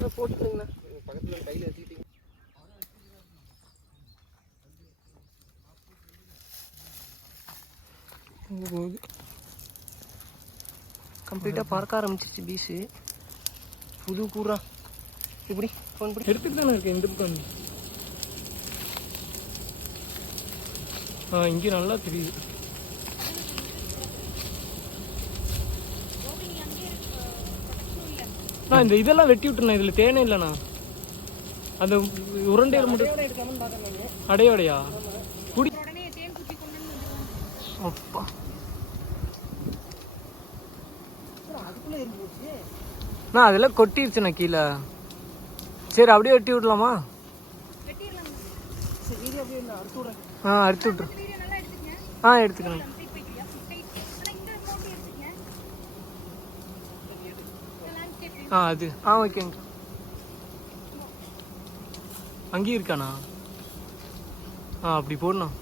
போட்டுக்கோங்கண்ணா பக்கத்தில் கையில் வச்சுக்கிட்டீங்க. போகுது கம்ப்ளீட்டாக பார்க்க ஆரம்பிச்சிச்சு பீஸு. புது கூறா இப்படி ஃபோன் பண்ணி எடுத்துட்டு தானே இருக்கேன் இந்த பக்கம். இங்கே நல்லா தெரியுது. நான் இந்த இதெல்லாம் வெட்டி விட்டுருண்ணா. இதில் தேனே இல்லைண்ணா. அந்த உருண்டையில் மட்டும் அடையோடையா குடி அப்பா நான் அதெல்லாம் கொட்டிருச்சுண்ணா கீழே. சரி அப்படியே வெட்டி விடலாமா? அறுத்து விட்ரு. எடுத்துக்கிறேன். அது ஓகேங்க. அங்கேயும் இருக்காண்ணா. அப்படி போடணும்.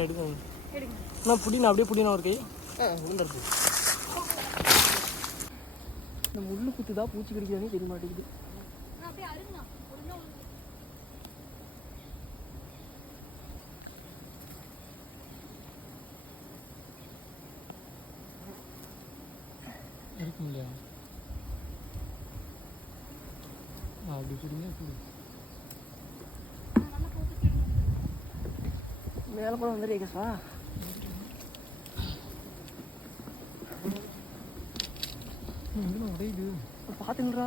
எடுங்க. நான் புடினா அப்படியே புடினா ஒரு கை விழுந்துருது. இந்த முள்ளு குத்துதா பூச்சி கடிக்காதே தெரிய மாட்டேங்குது. இருக்கு இல்லையா? அப்படி புடிங்க புடி. மேலே போன வந்துடுறீங்கப்பா. எங்கேண்ணா உடையுது? பார்த்துங்கடா.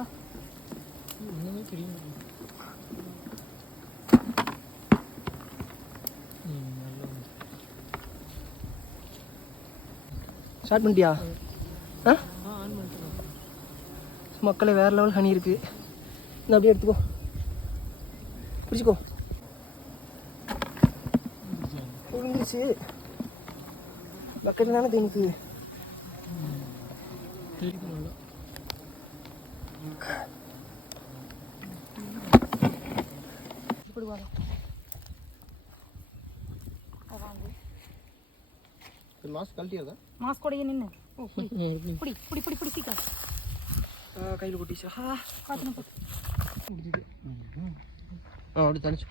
என்னமே தெரியும். ஸ்டார்ட் பண்ணிட்டியா? ஆன் பண்ணிட்டேன். மக்களே வேறு லெவல் ஹனி இருக்குது. இந்த அப்படியே எடுத்துக்கோ, பிடிச்சிக்கோ. விழுந்துருச்சு. பக்கெட் தானே தெரியுது. மாஸ்க் கழட்டியாதா? மாஸ்க் கூடயே நின்று புடி புடி புடி புடி சீக்கிரம். கையில் கொட்டிச்சா? அப்படி தனிச்சு